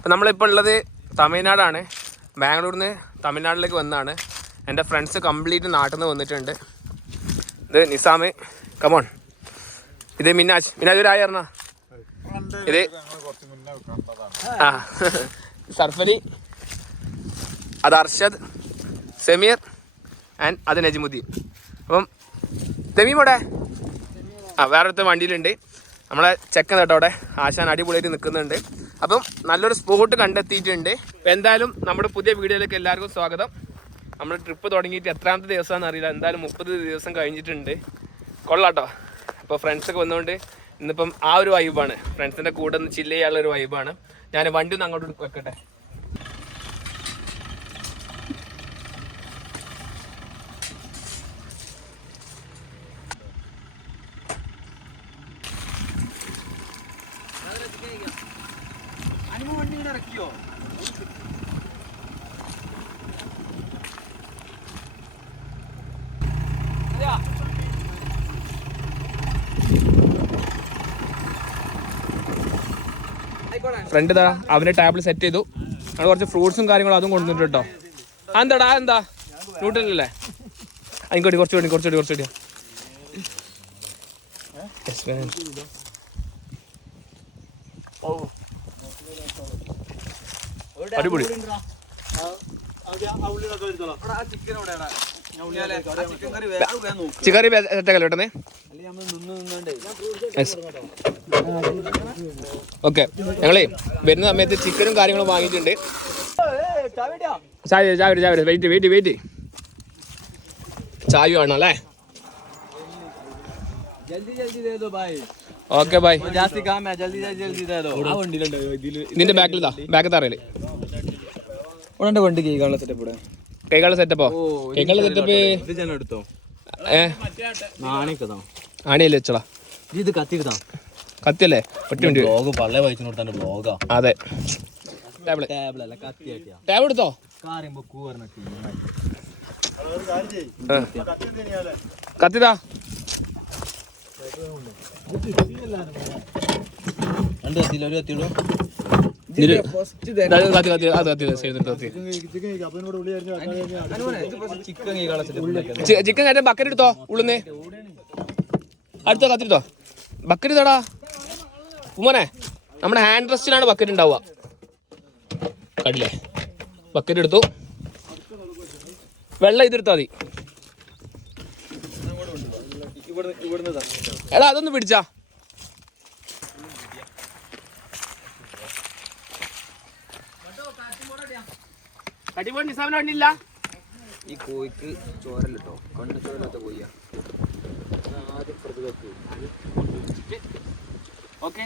അപ്പോൾ നമ്മളിപ്പോൾ ഉള്ളത് തമിഴ്നാടാണ്. ബാംഗ്ലൂരിൽ നിന്ന് തമിഴ്നാട്ടിലേക്ക് വന്നതാണ്. എൻ്റെ ഫ്രണ്ട്സ് കംപ്ലീറ്റ് നാട്ടിൽ നിന്ന് വന്നിട്ടുണ്ട്. ഇത് നിസാമ്, കമോൺ. ഇത് മിനാജ് ഒരായി പറഞ്ഞ ഇത് സർഫലി, അത് അർഷദ്, സമീർ ആൻഡ് അത് നജിമുദ്ദീൻ. അപ്പം തെമീമോടെ വേറൊരുത്ത വണ്ടിയിലുണ്ട്. നമ്മളെ ചെക്കൻ കേട്ടോ അവിടെ ആശാൻ അടിപൊളിയായിട്ട് നിൽക്കുന്നുണ്ട്. അപ്പം നല്ലൊരു സ്പോട്ട് കണ്ടെത്തിയിട്ടുണ്ട്. അപ്പം എന്തായാലും നമ്മുടെ പുതിയ വീഡിയോയിലേക്ക് എല്ലാവർക്കും സ്വാഗതം. നമ്മൾ ട്രിപ്പ് തുടങ്ങിയിട്ട് എത്രാമത്തെ ദിവസമാണെന്ന് അറിയില്ല, എന്തായാലും 30 ദിവസം കഴിഞ്ഞിട്ടുണ്ട്. കൊള്ളാട്ടോ. അപ്പോൾ ഫ്രണ്ട്സൊക്കെ വന്നുകൊണ്ട് ഇന്നിപ്പം ആ ഒരു വൈബാണ്, ഫ്രണ്ട്സിൻ്റെ കൂടെ ഒന്ന് ചില്ല് ചെയ്യാനുള്ളൊരു വൈബാണ്. ഞാൻ വണ്ടി ഒന്ന് അങ്ങോട്ട് വെക്കട്ടെ. ഫ്രണ്ട് ഇതാ അവൻ്റെ ടാബിൾ സെറ്റ് ചെയ്തു. നമ്മൾ കുറച്ച് ഫ്രൂട്ട്സും കാര്യങ്ങളും അതും കൊണ്ടുവന്നിട്ട് കേട്ടോ. എന്താ ന്യൂട്രലല്ലേ? അതിൻകൂടി കുറച്ചുകൂടി അടിപൊളി. ചിക്കൻ കറി സെറ്റാക്കല്ലോ കേട്ടേ. ഓക്കെ, ഞങ്ങളേ വരുന്ന സമയത്ത് ചിക്കനും കാര്യങ്ങളും വാങ്ങിയിട്ടുണ്ട്. വെയിറ്റ് ചായ വേണം അല്ലേ? Okay bye. ഇതിന്റെ ബാക്കിൽ തറയില് വണ്ടി കൈകാള സെറ്റപ്പോ? കൈകാള സെറ്റപ്പ് ആണിയല്ലേ വെച്ചടാ. ഇത് കത്തിയല്ലേ? ഒറ്റ മിനിറ്റ്. അതെ, ടാബ് എടുത്തോ. കത്തിതാ. ചിക്കൻ കയറ്റാൻ ബക്കറ്റ് എടുത്തോ. ഉള്ളുന്നേ അടുത്തോ, കത്തിരിത്തോ. ബക്കറ്റ് തടാ ഉമ്മനെ. നമ്മുടെ ഹാൻഡ് റെസ്റ്റിലാണ് ബക്കറ്റ് ഉണ്ടാവുക. കണ്ടില്ലേ? ബക്കറ്റ് എടുത്തു. വെള്ളം ഇതിരുത്താ മതി. എടാ അതൊന്ന് പിടിച്ചാ. അടിപൊളി. നിസാമിന് വണ്ടിയില്ല. ഈ കോഴിക്ക് ചോരല്ലോ, കണ്ണു ചോരല്ലാത്ത കോഴിയാ. ഓക്കെ,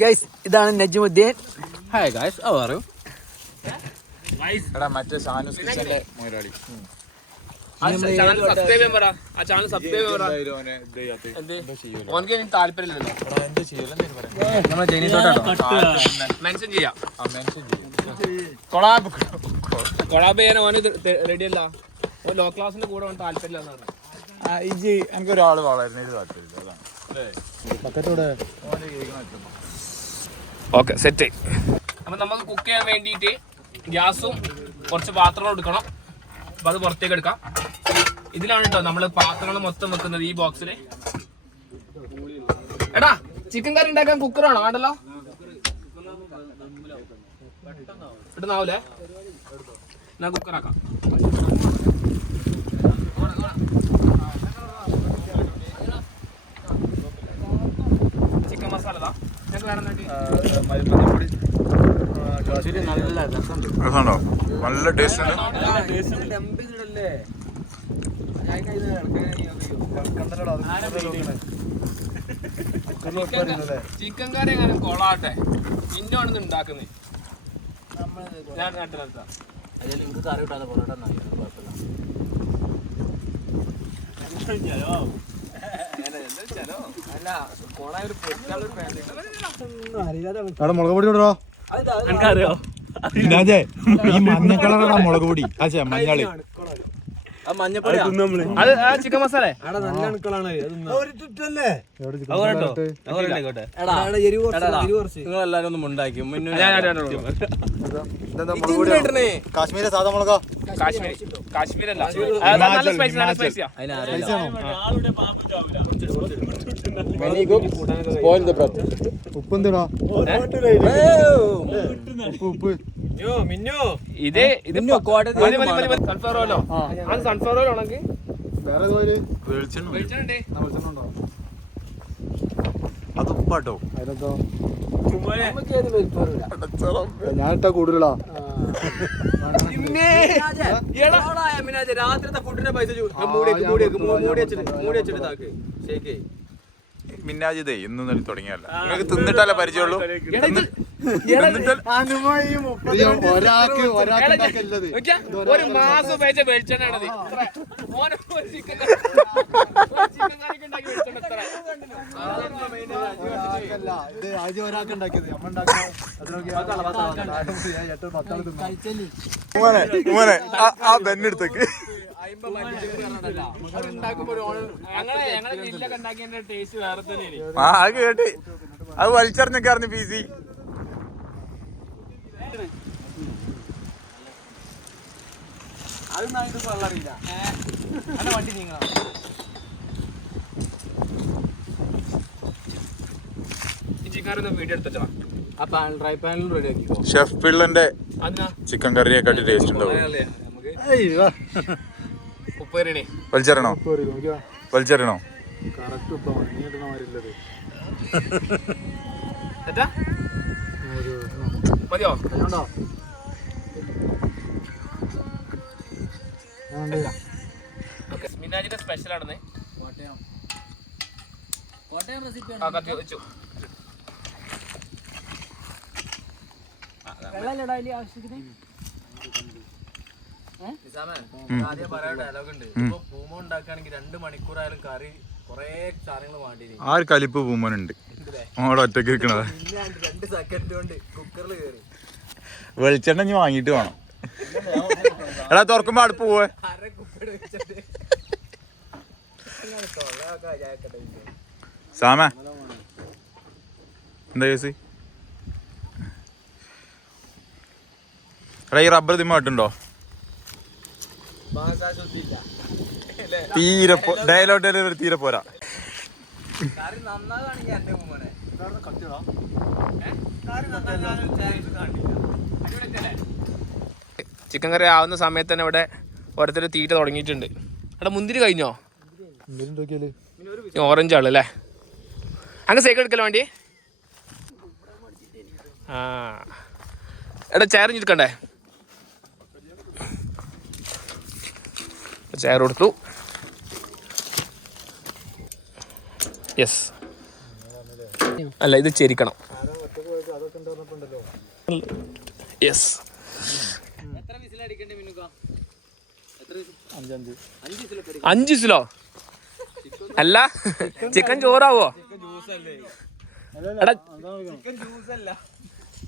ഗൈസ് ഇതാണ് Najmuddeen. Hi guys, how are you? എടാ മറ്റേ ഷാനൂസ് കിച്ചന്റെ മുതലാളി. താല്പര്യമില്ലല്ലോ. കൊളാബ് ചെയ്യാൻ ഓന് റെഡിയല്ല. ലോ ക്ലാസിന്റെ കൂടെ ഓന് താല്പര്യമില്ല. എനിക്ക് ഒരാള് വളരുന്നതിന് താല്പര്യമില്ല. Okay, set. അപ്പൊ നമുക്ക് കുക്ക് ചെയ്യാൻ വേണ്ടിയിട്ട് ഗ്യാസും കുറച്ച് പാത്രങ്ങളും എടുക്കണം. അപ്പൊ അത് പുറത്തേക്ക് എടുക്കാം. ഇതിലാണ് കേട്ടോ നമ്മള് പാത്രങ്ങൾ മൊത്തം വെക്കുന്നത്, ഈ ബോക്സില്. എടാ ചിക്കൻ കറി ഉണ്ടാക്കാൻ കുക്കറാണോ? ആണ്ടല്ലോ, ഇടുന്നാവൂലേ? എന്നാ കുക്കറാക്കാം. ചിക്കൻ മസാല നല്ല ടേസ്റ്റ്. ചിക്കൻ കറി എങ്ങനെ കൊളാട്ടെ. ഇന്നോണ് ഉണ്ടാക്കുന്നത്. ഞാൻ നാട്ടിലെത്താം. കറി കിട്ടാതെ പൊറോട്ട മുളക് പൊടി ഇടോ. ഈ മഞ്ഞ കളറാണ് മുളക് പൊടി. മഞ്ഞള് അത് ചിക്കൻ മസാല നിങ്ങളെല്ലാരും ഒന്നും ഉണ്ടാക്കി കാശ്മീരി സാധാ മുളകാ കാശ്മീരല്ല നല്ല സ്പൈസി നല്ല സ്പൈസിയാ ഉപ്പെന്തിനാ ഉപ്പ് ഇത് സൺഫ്ലവർ ഓയിലോ അത് സൺഫ്ലവർ ഓയിൽ ആണെങ്കിൽ വേറെ വെളിച്ചെണ്ണ അത് ഉപ്പാട്ടോ അതിനകത്തോ ഞാനിട്ടാ കൂടുതലാ രാത്രിത്തെ ഫുഡിന്റെ പൈസ മൂടി വെച്ചിട്ട് മിന്നാജിതേ ഇന്നും തന്നെ തുടങ്ങിയല്ല നിങ്ങൾക്ക് തിന്നിട്ടല്ല പരിചയമുള്ളൂ ഒരു മാസം ഉപയോഗിച്ച വെളിച്ചെണ്ണ ആ ബെന്നെടുത്തേക്ക് ആ കേട്ടി അത് വലിച്ചെറിഞ്ഞൊക്കെ അറിഞ്ഞു പി സി വണ്ടി നീങ്ങണം വീഡിയോ എടുത്തോ ഷെഫ് പിള്ളന്റെ ചിക്കൻ കറിയെക്കാട്ടി ടേസ്റ്റ് ഉണ്ടാവും വലിച്ചെറിയണോ വലിച്ചെറിയണോ മതിയോ മിന്നാജിന്റെ സ്പെഷ്യൽ ആണെന്ന് വെച്ചു ആദ്യം പറയാൻ ഡയലോഗ് ഉണ്ട് ഇപ്പൊ പൂമ ഉണ്ടാക്കുകയാണെങ്കിൽ 2 മണിക്കൂറായാലും കറി കൊറേ സാധനങ്ങൾ വേണ്ടി ആ ഒരു കലിപ്പ് പൂമനുണ്ട് അവിടെ ഒറ്റക്ക് വെക്കണത് 2 സെക്കൻഡ് കൊണ്ട് കുക്കറിൽ കയറി വെളിച്ചെണ്ണ ഇനി വാങ്ങിട്ട് വേണം എടാ തുറക്കുമ്പോ അടുപ്പ് പോവേ സാമ എന്താ കേസ് എടാ ഈ റബ്ബർ തിമ്മ ഇട്ടുണ്ടോ തീരെ ഡയലോഗ് ഡെലിവറി തീരെ പോരാ ചിക്കൻ കറി ആവുന്ന സമയത്ത് തന്നെ ഇവിടെ ഓരോരുത്തർ തീറ്റ തുടങ്ങിയിട്ടുണ്ട്. എടാ മുന്തിരി കഴിഞ്ഞോ? ഓറഞ്ച് ആളല്ലേ? അങ്ങ് സൈക്കിൾ എടുക്കല്ലോ വേണ്ടി. ആ എടാ ചെയർ എടുക്കണ്ടേ? ചെയർ കൊടുത്തു. യെസ് അല്ല ഇത് ചെരിക്കണം. യെസ് 5 വിസിലോ? അല്ല ചിക്കൻ ചോറാവോ?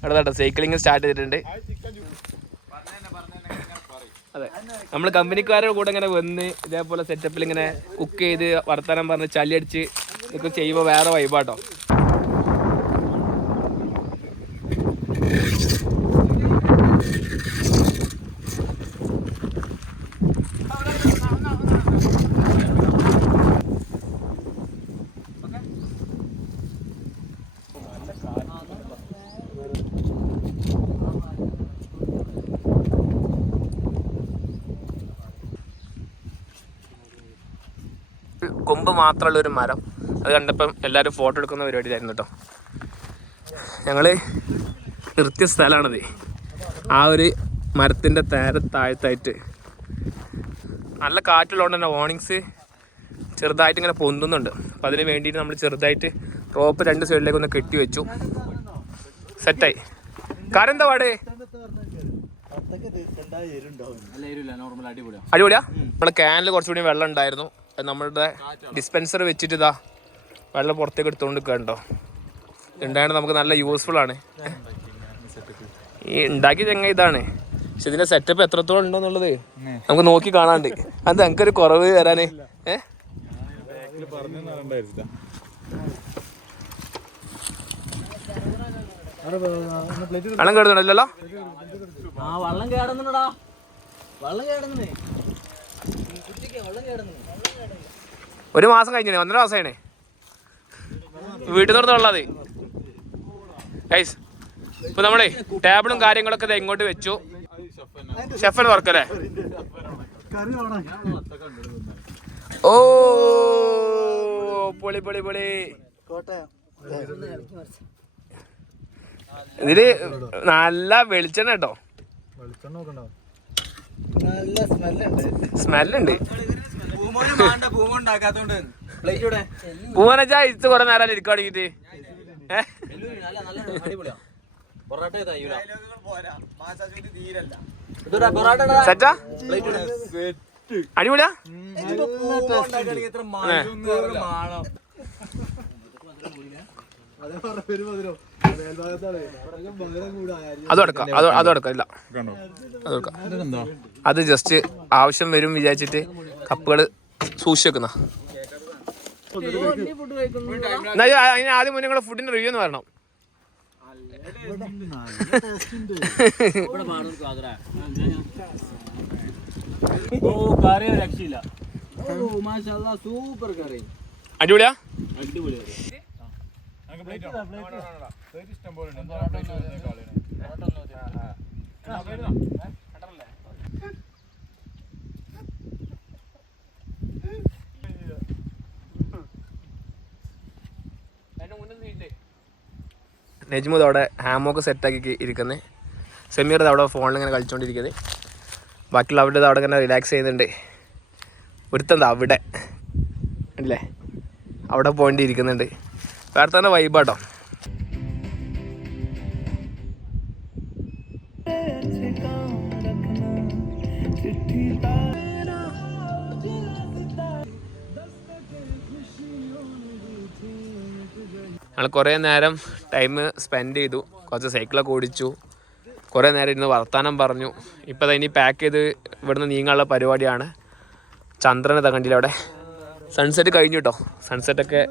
എടാ സൈക്ലിങ് സ്റ്റാർട്ട് ചെയ്തിട്ടുണ്ട്. അതെ നമ്മൾ കമ്പനിക്കാരുടെ കൂടെ ഇങ്ങനെ വന്ന് ഇതേപോലെ സെറ്റപ്പിൽ ഇങ്ങനെ കുക്ക് ചെയ്ത് വർത്താനം പറഞ്ഞ് ചളി അടിച്ച് ഇതൊക്കെ ചെയ്യുമ്പോൾ വേറെ വൈബാട്ടോ. കൊമ്പ് മാത്രമുള്ള ഒരു മരം, അത് കണ്ടപ്പം എല്ലാവരും ഫോട്ടോ എടുക്കുന്ന പരിപാടിയിലായിരുന്നു കേട്ടോ. ഞങ്ങൾ നിർത്തിയ സ്ഥലമാണത്. ആ ഒരു മരത്തിൻ്റെ താഴത്തായിട്ട് നല്ല കാറ്റുള്ളതുകൊണ്ട് തന്നെ വാർണിങ്സ് ചെറുതായിട്ട് ഇങ്ങനെ പൊന്തുന്നുണ്ട്. അപ്പം അതിന് വേണ്ടിയിട്ട് നമ്മൾ ചെറുതായിട്ട് റോപ്പ് 2 സൈഡിലേക്ക് ഒന്ന് കെട്ടി വെച്ചു. സെറ്റായി. കാര്യം എന്താ പാട്? അടിപൊളിയാ. നമ്മളെ ക്യാനിൽ കുറച്ചുകൂടി വെള്ളം ഉണ്ടായിരുന്നു. നമ്മളുടെ ഡിസ്പെൻസർ വെച്ചിട്ട് ഇതാ വെള്ളം പുറത്തേക്ക് എടുത്തുകൊണ്ട് കണ്ടോ. ഉണ്ടായത് നമുക്ക് നല്ല യൂസ്ഫുൾ ആണ്. ഈ ഉണ്ടാക്കിയ ചെങ്ങ ഇതാണ്. പക്ഷെ ഇതിന്റെ സെറ്റപ്പ് എത്രത്തോളം ഉണ്ടോന്നുള്ളത് നമുക്ക് നോക്കി കാണാണ്ട്. അത് ഞങ്ങൾക്കൊരു കുറവ് വരാന് വെള്ളം കേടുന്നുണ്ടല്ലോ. വെള്ളം കേടുന്നുണ്ടാ, വെള്ളം കേടുന്നേ. 1 മാസം കഴിഞ്ഞേ, 1.5 മാസമാണേ വീട്ടിൽ നിന്ന് വെള്ളം. അത് ഗൈസ് ഇപ്പൊ നമ്മളെ ടേബിളും കാര്യങ്ങളൊക്കെ ഇങ്ങോട്ട് വെച്ചു. ഷെഫിന് തുറക്കല്ലേ. ഓ പൊളി പൊളി പൊളി. ഇതില് നല്ല വെളിച്ചെണ്ണ കേട്ടോ, സ്മെല്ലുണ്ട്. പൂവനച്ചാ ഇത് കുറെ നേരം ഇരിക്കുകയാണെങ്കിട്ട് സെറ്റാ അടിപൊളിയാ. അതെടുക്കാം, അതെടുക്കാം. ഇല്ല അതെടുക്കാം. അത് ജസ്റ്റ് ആവശ്യം വരും വിചാരിച്ചിട്ട് കപ്പുകള് സൂക്ഷിച്ച് വെക്കുന്ന. അതിന് ആദ്യം മുന്നേ നിങ്ങളെ ഫുഡിന്റെ റിവ്യൂ എന്ന് പറയണം. അടിപൊളിയാ. നജ്മുദ് അവിടെ ഹാമൊക്കെ സെറ്റാക്കി ഇരിക്കുന്നത്. സെമീർ അവിടെ ഫോണിൽ ഇങ്ങനെ കളിച്ചുകൊണ്ടിരിക്കുന്നത്. ബാക്കിയുള്ള അവരുടെ അവിടെ ഇങ്ങനെ റിലാക്സ് ചെയ്യുന്നുണ്ട്. ഒരുത്തന്താ അവിടെ അല്ലേ, അവിടെ പോയിന്റ് ഇരിക്കുന്നുണ്ട്. വേറെ തന്നെ വൈബാട്ടോ. ഞങ്ങൾ കുറേ നേരം ടൈം സ്പെൻഡ് ചെയ്തു. കുറച്ച് സൈക്കിളൊക്കെ ഓടിച്ചു, കുറേ നേരം ഇരുന്ന് വർത്താനം പറഞ്ഞു. ഇപ്പം ഇനി പാക്ക് ചെയ്ത് ഇവിടുന്ന് നീങ്ങാനുള്ള പരിപാടിയാണ്. ചന്ദ്രനെ കണ്ടില്ല അവിടെ. സൺസെറ്റ് കഴിഞ്ഞു കേട്ടോ. സൺസെറ്റൊക്കെ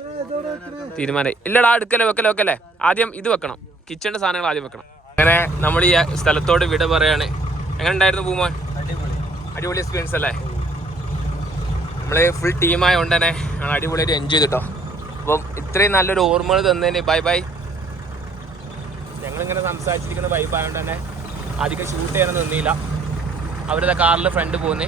തീരുമാനമായി. ഇല്ലടാ എടുക്കല്ലേ, വെക്കല്ലേ. ആദ്യം ഇത് വെക്കണം, കിച്ചണിൻ്റെ സാധനങ്ങൾ ആദ്യം വെക്കണം. അങ്ങനെ നമ്മൾ ഈ സ്ഥലത്തോട് വിട പറയാണ്. എങ്ങനെ ഉണ്ടായിരുന്നു പൂമോൻ? അടിപൊളി എക്സ്പീരിയൻസ് അല്ലേ? നമ്മൾ ഫുൾ ടീമായതുകൊണ്ട് തന്നെ ഞങ്ങൾ അടിപൊളിയായിട്ട് എൻജോയ് ചെയ്തിട്ടോ. അപ്പം ഇത്രയും നല്ലൊരു ഓർമ്മകൾ തന്നതിന് ബൈ ബൈ. ഞങ്ങളിങ്ങനെ സംസാരിച്ചിരിക്കുന്ന വൈബായതുകൊണ്ട് തന്നെ അധികം ഷൂട്ട് ചെയ്യാനൊന്നും നിന്നില്ല. അവരുടെ കാറിൽ ഫ്രണ്ട് പോകുന്നേ.